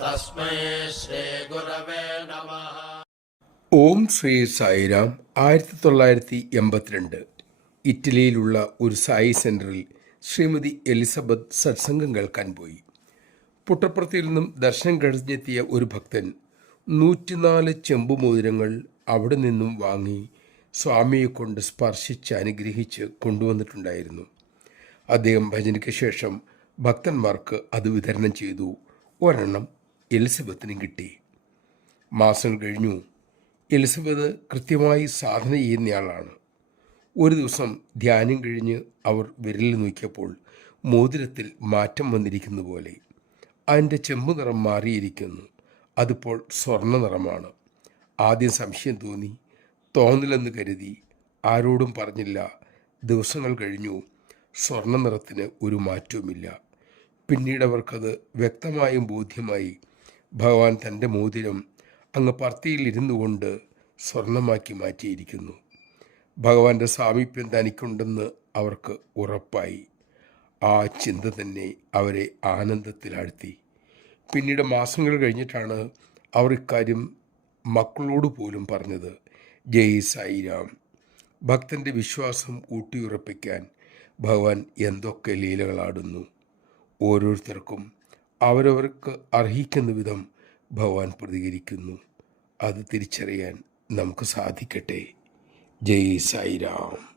തസ്മൈ ശ്രീ ഗുരവേ നമ ഓം ശ്രീ സായിരാം ആയിരത്തി തൊള്ളായിരത്തി എൺപത്തിരണ്ട് ഇറ്റലിയിലുള്ള ഒരു സായി സെന്ററിൽ ശ്രീമതി എലിസബത്ത് സത്സംഗം കേൾക്കാൻ പോയി. പുട്ടപ്പുറത്തിൽ നിന്നും ദർശനം കഴിഞ്ഞെത്തിയ ഒരു ഭക്തൻ നൂറ്റിനാല് ചെമ്പു മോതിരങ്ങൾ അവിടെ നിന്നും വാങ്ങി സ്വാമിയെ കൊണ്ട് സ്പർശിച്ച് അനുഗ്രഹിച്ച് കൊണ്ടുവന്നിട്ടുണ്ടായിരുന്നു. അദ്ദേഹം ഭജനയ്ക്ക് ശേഷം ഭക്തന്മാർക്ക് അത് വിതരണം ചെയ്തു. ഒരെണ്ണം എലിസബത്തിനും കിട്ടി. മാസങ്ങൾ കഴിഞ്ഞു. എലിസബത്ത് കൃത്യമായി സാധന ചെയ്യുന്നയാളാണ് ഒരു ദിവസം ധ്യാനം കഴിഞ്ഞ് അവർ വിരലിൽ നോക്കിയപ്പോൾ മോതിരത്തിൽ മാറ്റം വന്നിരിക്കുന്ന പോലെ. അതിന്റെ ചെമ്പ് നിറം മാറിയിരിക്കുന്നു. അതിപ്പോൾ സ്വർണ നിറമാണ്. ആദ്യം സംശയം തോന്നി. തോന്നില്ലെന്ന് കരുതി. ആരോടും പറഞ്ഞില്ല. ദിവസങ്ങൾ കഴിഞ്ഞു. സ്വർണ നിറത്തിന് ഒരു മാറ്റവുമില്ല. പിന്നീട് അവർക്കത് വ്യക്തമായും ബോധ്യമായി. ഭഗവാൻ തന്റെ മോതിരം അങ്ങ് പർത്തിയിൽ ഇരുന്നു കൊണ്ട് സ്വർണമാക്കി മാറ്റിയിരിക്കുന്നു. ഭഗവാന്റെ സാമീപ്യം തനിക്കുണ്ടെന്ന് അവർക്ക് ഉറപ്പായി. ആ ചിന്ത തന്നെ അവരെ ആനന്ദത്തിലാഴ്ത്തി. പിന്നീട് മാസങ്ങൾ കഴിഞ്ഞിട്ടാണ് അവർ ഇക്കാര്യം മക്കളോട് പോലും പറഞ്ഞത്. ജയ് സായിരാം. ഭക്തന്റെ വിശ്വാസം ഊട്ടിയുറപ്പിക്കാൻ ഭഗവാൻ എന്തൊക്കെ ലീലകളാടുന്നു. ഓരോരുത്തർക്കും അവരവർക്ക് അർഹിക്കുന്ന വിധം ഭഗവാൻ പ്രതികരിക്കുന്നു. അത് തിരിച്ചറിയാൻ നമുക്ക് സാധിക്കട്ടെ. ജയ് സായിരാം.